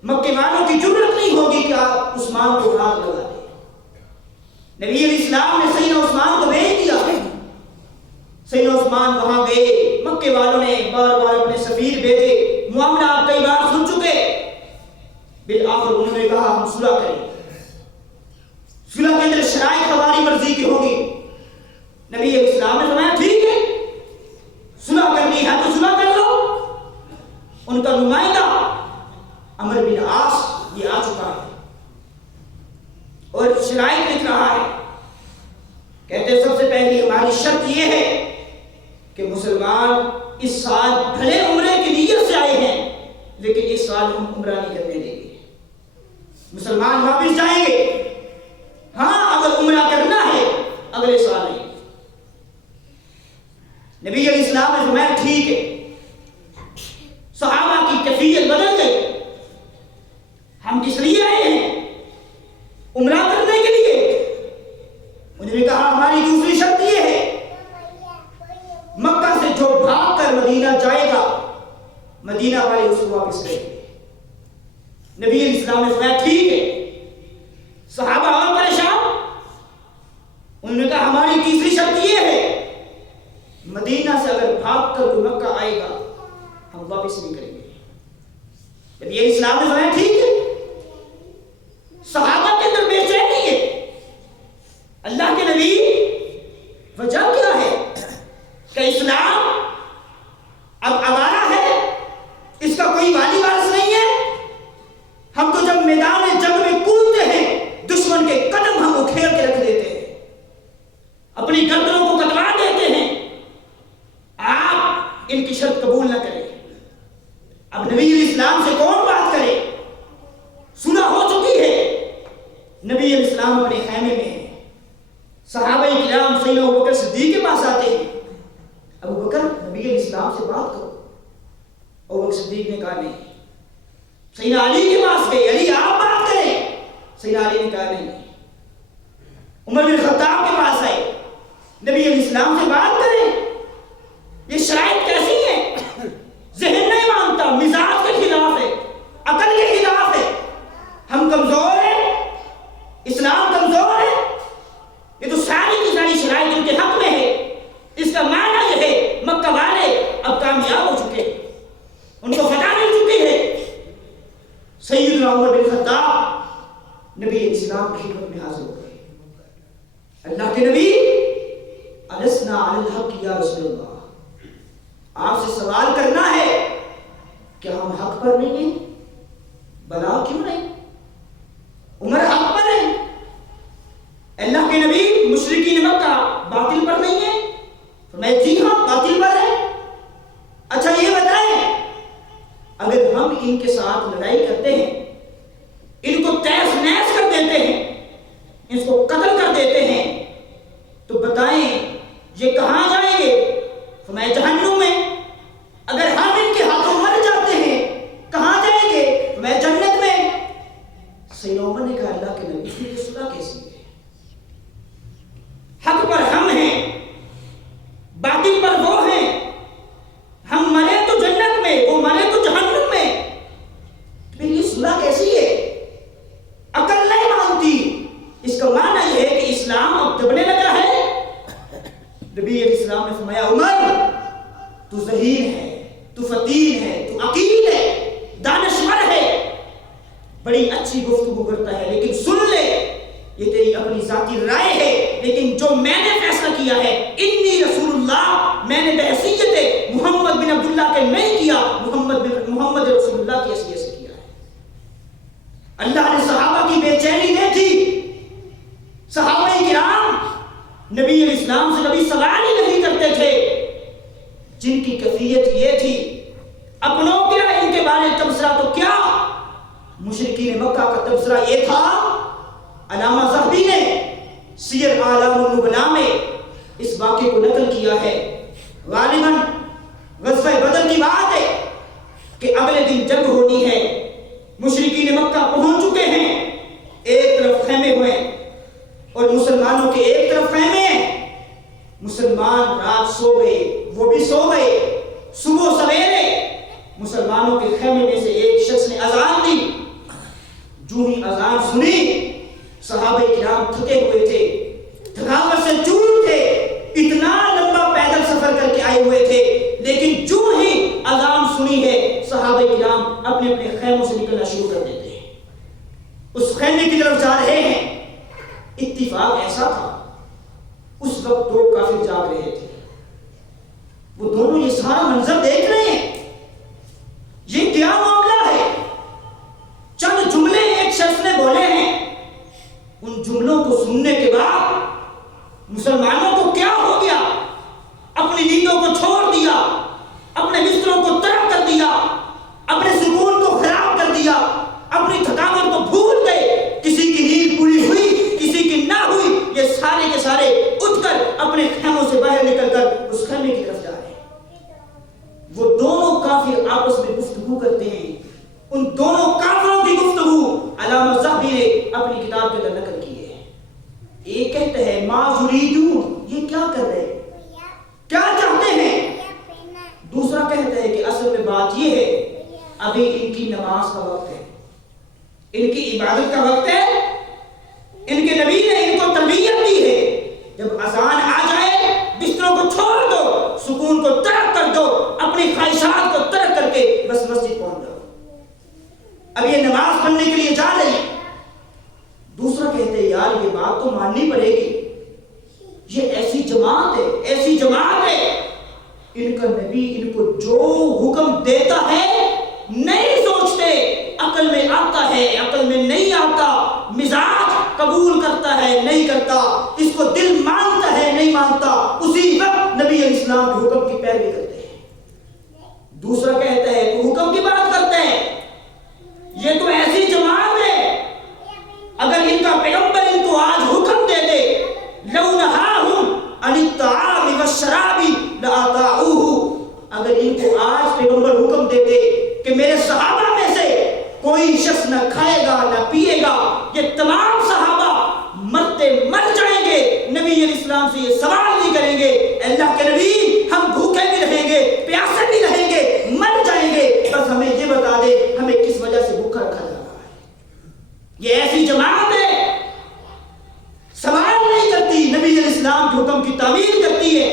مکے والوں کی جرأت نہیں ہوگی کہ آپ عثمان کو ہاتھ لگا دیں. نبی علیہ السلام نے سیدنا عثمان کو بھیج دیا. سیدنا عثمان وہاں گئے, مکے والوں نے بار بار اپنے سفیر بھیجے, معاملہ آپ کئی بار سن چکے. بالآخر انہوں نے کہا ہم صلح کریں. صلح کے اندر شرائط ہماری مرضی کی ہوگی. نبی علیہ السلام نے فرمایا ٹھیک ہے, صلح کرنی ہے تو صلح کر لو. ان کا نمائندہ عمرو بن عاص یہ آ چکا ہے اور شرائط لکھ رہا ہے. کہتے سب سے پہلی ہماری شرط یہ ہے کہ مسلمان اس سال بھلے عمرے کی نیت سے آئے ہیں لیکن اس سال ہم عمرہ نہیں کرنے دیں گے. مسلمان واپس جائیں گے, ہاں اگر عمرہ کرنا ہے ہماری دوسری شرط یہ ہے مکہ سے جو بھاگ کر مدینہ جائے گا مدینہ والے اس کو واپس کریں گے۔ نبی علیہ السلام نے فرمایا ٹھیک ہے۔ صحابہ اور پریشان، انہوں نے کہا ہماری تیسری شرط یہ ہے مدینہ سے اگر بھاگ کر کوئی مکہ آئے گا ہم واپس نہیں کریں گے۔ نبی علیہ السلام نے فرمایا ٹھیک ہے۔ صحابہ کے اندر بے چینی ہے، اللہ کے نبی وجہ کیا ہے کہ اسلام اب آوارہ ہے، اس کا کوئی والی وارث نہیں ہے؟ ہم تو جب میدان جنگ میں کودتے ہیں دشمن کے قدم ہم اکھیڑ کے رکھ دیتے ہیں، اپنی گردنوں کو کٹوا دیتے ہیں۔ آپ ان کی شرط قبول نہ کریں۔ اب نبی علیہ السلام سے کون بات کرے؟ سنا ہو چکی ہے۔ نبی علیہ السلام اپنے خیمے میں ہیں، صحابہ کرام سیدنا ابوبکر صدیق کے پاس آتے ہیں۔ ابو بکر نبی علیہ السلام سے بات کرو۔ ابوبکر صدیق نے کہا نہیں۔ سیدنا علی کے پاس گئے، علی آپ بات کریں۔ سیدنا علی نے کہا نہیں۔ عمر بن خطاب کے پاس آئے، نبی علیہ السلام سے بات کریں۔ یہ شرائط کیسی ہے؟ ذہن نہیں مانتا، مزاج کے خلاف ہے، عقل کے خلاف ہے۔ ہم کمزور ہیں، اسلام کمزور ہے۔ یہ تو ساری کی ساری شرائط ان کے حق میں ہے۔ اس کا معنی یہ ہے مکہ والے اب کامیاب ہو چکے، ان کو فتح مل چکی ہے۔ سیدنا عمر بن خطاب نبی علیہ السلام کی خدمت میں حاضر ہو گئے۔ اللہ کے نبی السنا علی الحق یا رسول اللہ، آپ سے سوال کرنا ہے کہ ہم حق پر نہیں ہیں؟ بلا کیوں نہیں؟ عمر حق پر ہے، اللہ کے نبی مشرکین مکہ باطل پر نہیں ہے؟ فرمایا جی ہاں باطل پر ہے۔ اچھا یہ بتائیں اگر ہم ان کے ساتھ لڑائی کرتے ہیں، ان کو تیس نیس کر دیتے ہیں، اس کو قتل کر دیتے ہیں، تو بتائیں یہ کہاں جائیں گے؟ فرمایا جہنم میں۔ اگر ہم ان کے ہاتھوں مر جاتے ہیں کہاں جائیں گے؟ فرمایا جنت میں۔ سیدنا عمر نے کہا اللہ کے نبی یہ صلح کیسی ہے؟ حق پر ہم ہیں، باطل پر وہ ہیں، ہم مرے تو جنت میں، وہ مرے تو جہنم میں، تو یہ صلح کیسی ہے؟ عقل نہیں مانتی۔ اس کا معنی یہ ہے کہ اسلام اب دبنے لگا ہے۔ نبی علیہ السلام نے فرمایا عمر تو ذہین ہے، تو فتین ہے، تو عقیل ہے، دانشور ہے، بڑی اچھی گفتگو کرتا ہے، لیکن سن لے یہ تیری اپنی ذاتی رائے ہے، لیکن جو میں نے فیصلہ کیا ہے انی رسول اللہ، میں نے بحیثیت محمد بن عبداللہ کے نہیں کیا، محمد رسول اللہ کی حیثیت سے کیا ہے۔ اللہ نے صحابہ کی بے چینی دیکھی۔ صحابہ کرام نبی علیہ السلام سے کبھی سوال ہی نہیں کرتے تھے، جن کی کیفیت یہ تھی اپنوں کیا ان کے بارے میں تبصرہ تو کیا، مشرکین مکہ کا تبصرہ یہ تھا۔ علامہ ذہبی نے سیر اعلام النبلاء میں اس واقعے کو نقل کیا ہے۔ غالباً غزوہ بدر کی بات ہے کہ اگلے دن جنگ ہونی ہے، مشرکین مکہ پہنچ چکے ہیں، ایک طرف خیمے ہوئے اور مسلمانوں کے ایک طرف خیمے ہیں۔ مسلمان رات سو گئے، وہ بھی سو گئے۔ صبح سویرے مسلمانوں کے خیمے میں سے ایک شخص نے اذان دی۔ جو ہی اذان سنی، صحابہ کرام تھکے ہوئے تھے، تھکاوٹ سے چور تھے، اتنا لمبا پیدل سفر کر کے آئے ہوئے تھے، لیکن جو ہی اذان سنی ہے صحابہ کرام اپنے اپنے خیموں سے نکلنا شروع کر دیتے ہیں، اس خیمے کی طرف جا رہے ہیں۔ اتفاق ایسا تھا اس وقت دو کافر جاگ رہے تھے، وہ دونوں یہ سارا منظر دیکھ رہے ہیں، یہ کیا معاملہ ہے؟ چند جملے ایک شخص نے بولے ہیں، ان جملوں کو سننے کے بعد مسلمانوں کو کیا ہو گیا؟ اپنی نیندوں کو چھوڑ دیا، اپنے بستروں کو ترک کر دیا، اپنے سکون کو خراب کر دیا، اپنی تھکاوٹ کو بھول گئے۔ کسی کی نیند پوری ہوئی، کسی کی نہ ہوئی، یہ سارے کے سارے اٹھ کر اپنے خیموں سے باہر نکل کر اس خیمے کی طرف جا رہے ہیں۔ وہ دونوں کافر آپس میں گفتگو کرتے ہیں۔ ان دونوں کافروں کی گفتگو علامہ ذہبی نے اپنی کتاب کے اندر نقل کی ہے۔ ایک کہتا ہے ما یریدو یہ کیا کر رہے ہیں، کیا چاہتے ہیں؟ دوسرا کہتا ہے کہ اصل میں بات یہ ہے ابھی ان کی نماز کا وقت ہے، ان کی عبادت کا وقت ہے، ان کے نبی نے ان کو تربیت دی ہے، جب اذان آ جائے بستروں کو چھوڑ دو، سکون کو ترک کر دو، اپنی خواہشات کو ترک کر کے بس مسجد پہنچ جاؤ، اب یہ نماز پڑھنے کے لیے جا رہے ہیں۔ دوسرا کہتے ہیں یار یہ بات تو ماننی پڑے گی، یہ ایسی جماعت ہے، ایسی جماعت ہے، ان کا نبی ان کو جو حکم دیتا ہے نہیں سوچتے، عقل میں آتا ہے، عقل میں نہیں آتا، مزاج قبول کرتا ہے نہیں کرتا، اس کو دل مانتا ہے نہیں مانتا، اسی وقت نبی علیہ السلام کے حکم کی پیروی کرتے ہیں۔ دوسرا کہتا ہے تو حکم کی بات کرتے ہیں، یہ تو ایسی جماعت ہے اگر ان کا پیغمبر ان کو آج حکم دے دے لو نہاہم عن الطعام والشراب لأطاعوہ، اگر ان کو آج پیغمبر حکم دے دے کہ میرے صحابہ میں سے کوئی شخص نہ کھائے گا نہ پیے گا، یہ تمام صحابہ مرتے مر جائیں گے، نبی علیہ السلام سے یہ سوال نہیں کریں گے اللہ کے نبی ہم بھوکے بھی رہیں گے پیاسے بھی رہیں گے مر جائیں گے، بس ہمیں یہ بتا دے ہمیں کس وجہ سے بھوکا رکھا جا رہا ہے۔ یہ ایسی جماعت ہے سوال نہیں کرتی، نبی علیہ السلام کے حکم کی تعمیل کرتی ہے،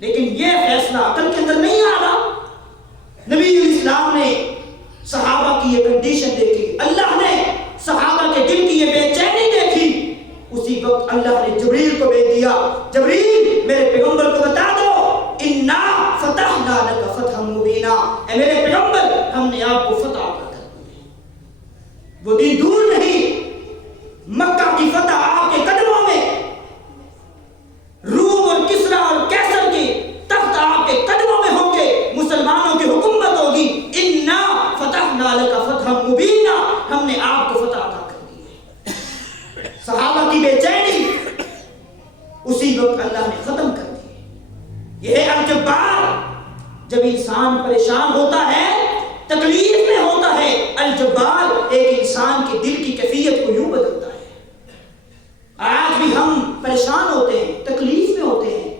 لیکن یہ فیصلہ عقل کے اندر نہیں آ رہا۔ نبی علیہ السلام نے صحابہ کی یہ کنڈیشن دیکھی، اللہ نے صحابہ کے دل کی یہ بے چینی دیکھی، اسی وقت اللہ نے جبریل کو بھیج دیا، جبریل میرے پیغمبر کو بتا دو انا فتحنا لک فتحا مبینا، اے میرے پیغمبر ہم نے آپ کو فتح عطا کر دی، وہ دن دور نہیں، مکہ کی فتح آپ کے قدموں میں، روم اور کسرا اور کیسر کے تخت آپ کے قدموں میں ہوں گے، مسلمانوں کی حکومت ہوگی، انا فتحنا لک فتحا مبینا، ہم نے آپ کو فتح عطا کر دی ہے۔ صحابہ کی بے چینی اسی وقت اللہ نے ختم کر دی۔ یہ ہے الجبار، جب انسان پریشان ہوتا ہے تکلیف میں ہوتا ہے، الجبار ایک انسان کے دل کی کیفیت کو یوں بدلتا ہے۔ آج بھی ہم پریشان ہوتے ہیں، تکلیف میں ہوتے ہیں،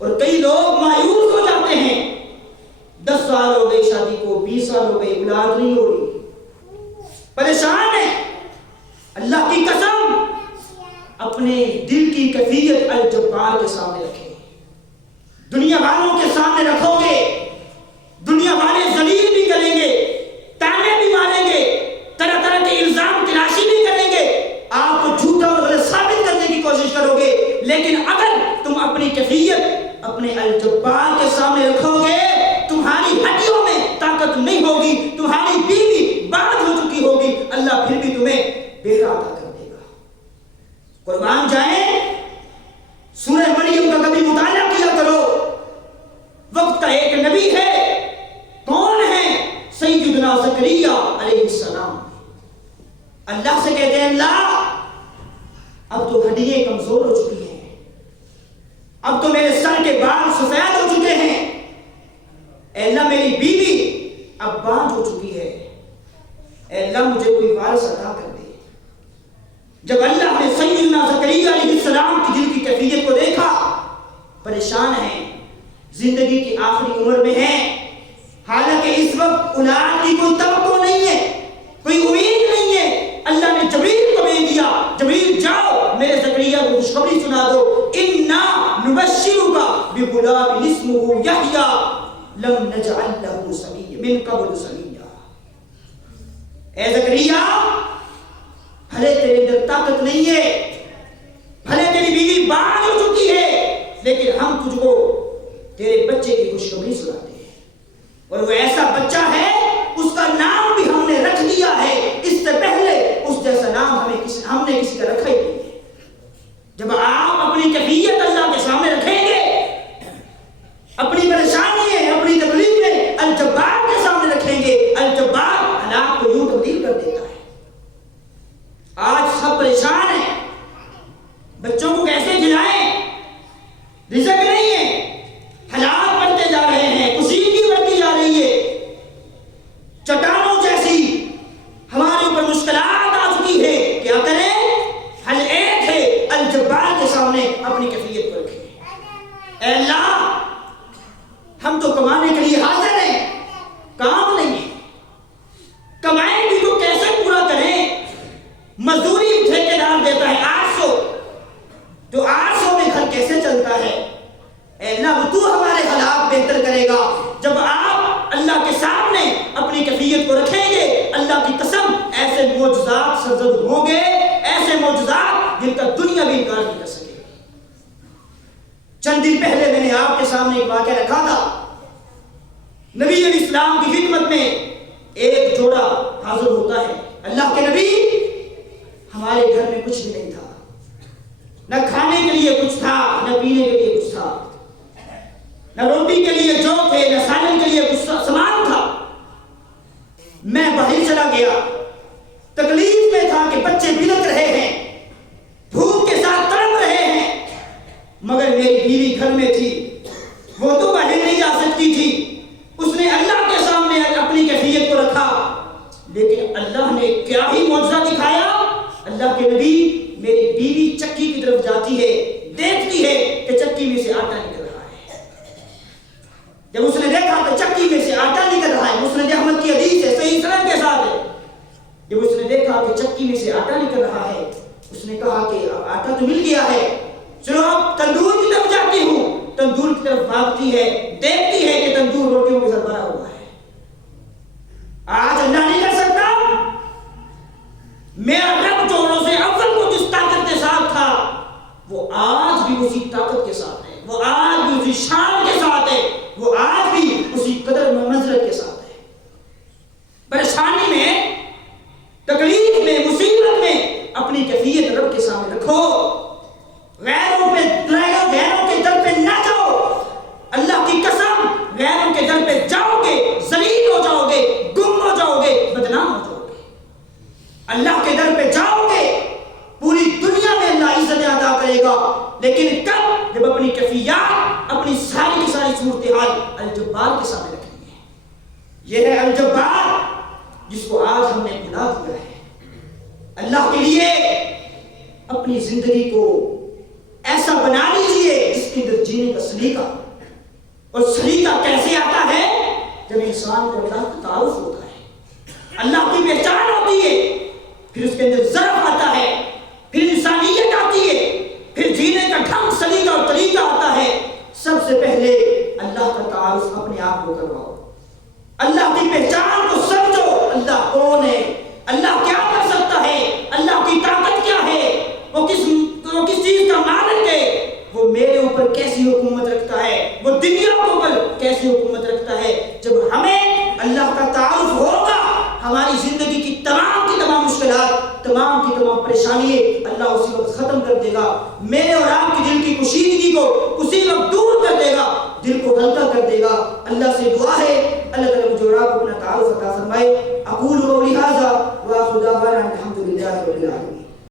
اور کئی لوگ مایوس ہو جاتے ہیں، 10 سال ہو گئے شادی کو، 20 سال ہو گئے اولاد نہیں ہو رہی، پریشان ہے۔ اللہ کی قسم اپنے دل کی کیفیت الجبار کے سامنے رکھیں، دنیا والوں کے سامنے رکھو گے، دنیا والے ذلیل بھی کریں گے، تانے بھی ماریں گے، طرح طرح کے الزام تراشی بھی کریں گے، آپ کو جھوٹا اور غلط ثابت کرنے کی کوشش کرو گے، لیکن اگر تم اپنی کیفیت اپنے الجبار کے سامنے رکھو گے، تمہاری ہڈیوں میں طاقت نہیں ہوگی، تمہاری بیوی بعد ہو چکی ہوگی، اللہ پھر بھی تمہیں بیٹا عطا کر دے گا۔ قربان جائیں، سورہ مریم کا کبھی مطالعہ کیا کرو، وقت کا ایک نبی ہے، کون ہے؟ سیدنا زکریا علیہ السلام۔ اللہ سے کہتے ہیں اللہ اب تو ہڈیاں کمزور ہو چکی ہیں، اب تو میرے سر کے بال سفید ہو چکے ہیں، اے اللہ میری بیوی اب باندھ ہو چکی ہے، اے اللہ مجھے کوئی وارث عطا کر دے۔ جب اللہ نے سیدنا زکریا علیہ السلام کی دل کی کیفیت کو دیکھا، پریشان ہیں، زندگی کی آخری عمر میں ہیں، حالانکہ اس وقت اولاد کی کوئی توقع نہیں ہے، کوئی امید نہیں ہے، اللہ نے جبریل کو بھیج دیا، جبریل جاؤ میرے زکریا کو خوشخبری سنا دو، انا نبشرک بغلام اسمہ یحییٰ لم نجعل لہ سمیہ من قبل سمیہ۔ اے زکریا بھلے تیرے اندر طاقت نہیں ہے، بھلے تیری بیوی باندھ ہو چکی ہے، لیکن ہم تجھ کو تیرے بچے کی خوشخبری سناتے ہیں، اور وہ ایسا بچہ ہے اس کا نام بھی ہم نے رکھ دیا ہے، اس سے پہلے اس جیسا نام ہم نے کسی کا رکھا ہی نہیں ہے۔ جب آپ اپنی کیفیت اللہ کے سامنے رکھیں گے، اپنی پریشانی ہے، اپنی تکلیف ہے الجبار کے سامنے رکھیں گے، الجبار حالات کو یوں تبدیل کر دیتا ہے۔ آج سب پریشان ہیں، بچوں کو کیسے کھلائیں، رزق نہیں ہے، حالات بڑھتے جا رہے ہیں، کشیدگی بڑھتی جا رہی ہے، چٹانوں جیسی ہمارے اوپر مشکلات آ چکی ہے، کیا کریں؟ حل ایک ہے الجبار کے سامنے اپنی کیفیت کو رکھیں. اے اللہ ہم تو کمانے کے لیے حاضر ہیں، کام نہیں ہے، کمائیں بھی تو کیسے پورا کریں؟ مزدوری ٹھیکیدار دیتا ہے 800، تو 800 میں گھر کیسے چلتا ہے؟ اے اللہ تو ہمارے حالات بہتر کرے گا جب آپ اللہ کے سامنے اپنی کیفیت کو رکھیں گے. اللہ کی قسم ایسے معجزات سرزد ہوں گے، ایسے معجزات جن کا دنیا بھی انکار نہیں کر سکے. چند دن پہلے میں نے آپ کے سامنے ایک واقعہ رکھا تھا. نبی علیہ السلام کی خدمت میں ایک جوڑا حاضر ہوتا ہے. اللہ کے نبی ہمارے گھر میں کچھ بھی نہیں تھا، نہ کھانے کے لیے کچھ تھا، نہ پینے کے لیے کچھ تھا، نہ روٹی کے لیے جو تھے، نہ سالن کے لیے کچھ سامان تھا. میں باہر چلا گیا، تکلیف میں تھا کہ بچے بلک رہے ہیں، بھوک کے ساتھ تڑپ رہے ہیں، مگر میری بیوی گھر میں تھی، وہ تو باہر نہیں جا سکتی تھی. اس نے اللہ کے سامنے اپنی کیفیت کو رکھا، لیکن اللہ نے کیا ہی معجزہ دکھایا. اللہ کے نبی میری بیوی چکی کی طرف جاتی ہے، دیکھتی ہے کہ چکی میں سے آٹا نکل رہا ہے. جب اس نے دیکھا کہ چکی میں سے آٹا نکل رہا ہے، مسند احمد کی حدیث ہے، صحیح سند کے ساتھ ہے. جب اس نے دیکھا کہ چکی میں سے آٹا نکل رہا ہے، اس نے کہا کہ اب آٹا تو مل گیا ہے، چلو اب تندور کی طرف جاتی ہوں. تندور کی طرف بھاگتی ہے، دیکھتی ہے کہ تندور روٹیوں کے ساتھ بھرا ہوا ہے. آج اللہ نہیں کر سکتا؟ میرا رب جو روز اول کو جس طاقت کے ساتھ تھا وہ آج بھی اسی طاقت کے ساتھ ہے، وہ آج بھی اسی شان کے ساتھ ہے، وہ آج بھی اسی قدر منزلت کے ساتھ ہے. پریشانی میں، تکلیف میں، مصیبت میں اپنی کیفیت رب کے سامنے رکھو. غیروں کے در پہ نہ جاؤ. اللہ کی قسم غیروں کے در پہ جاؤ گے ذلیل ہو جاؤ گے، گم ہو جاؤ گے، بدنام ہو جاؤ گے. اللہ کے در پہ جاؤ گے پوری دنیا میں اللہ عزت عطا کرے گا، لیکن کب؟ جب اپنی کیفیات، اپنی ساری کی ساری صورتحال الجبار کے سامنے رکھنی ہے. یہ ہے الجبار جس کو آج ہم نے بھلا دیا ہے. اللہ کے لیے اپنی زندگی کو ایسا بنا لیجئے جس کے اندر جینے کا سلیقہ، اور سلیقہ کیسے آتا ہے؟ جب انسان کو اللہ کا تعارف ہوتا ہے، اللہ کی پہچان ہوتی ہے، پھر اس کے اندر ضرف آتا ہے، پھر انسانیت آتی ہے، پھر جینے کا ڈھنگ، سلیقہ اور طریقہ آتا ہے. سب سے پہلے اللہ کا تعارف اپنے آپ کو کرواؤ، اللہ کی پہچان کو سمجھو. اللہ کون ہے؟ اللہ کیا کر سکتا ہے؟ اللہ کی طاقت کیا ہے؟ وہ کس چیز کا مالک ہے؟ وہ میرے اوپر کیسی حکومت رکھتا ہے؟ وہ دنیا کے اوپر کیسی حکومت رکھتا ہے؟ جب ہمیں اللہ کا تعارف ہوگا، ہماری زندگی کی تمام مشکلات، تمام کی تمام پریشانیاں اللہ اسی وقت ختم کر دے گا. میرے اور آپ کی دل کی کشیدگی کو اسی وقت دور کر دے گا، دل کو ہلکا کر دے گا. اللہ سے دعا ہے اللہ تعالیٰ مجھے اور آپ کو اپنا تعارف عطا فرمائے. اقول قولی ھذا واخر دعوانا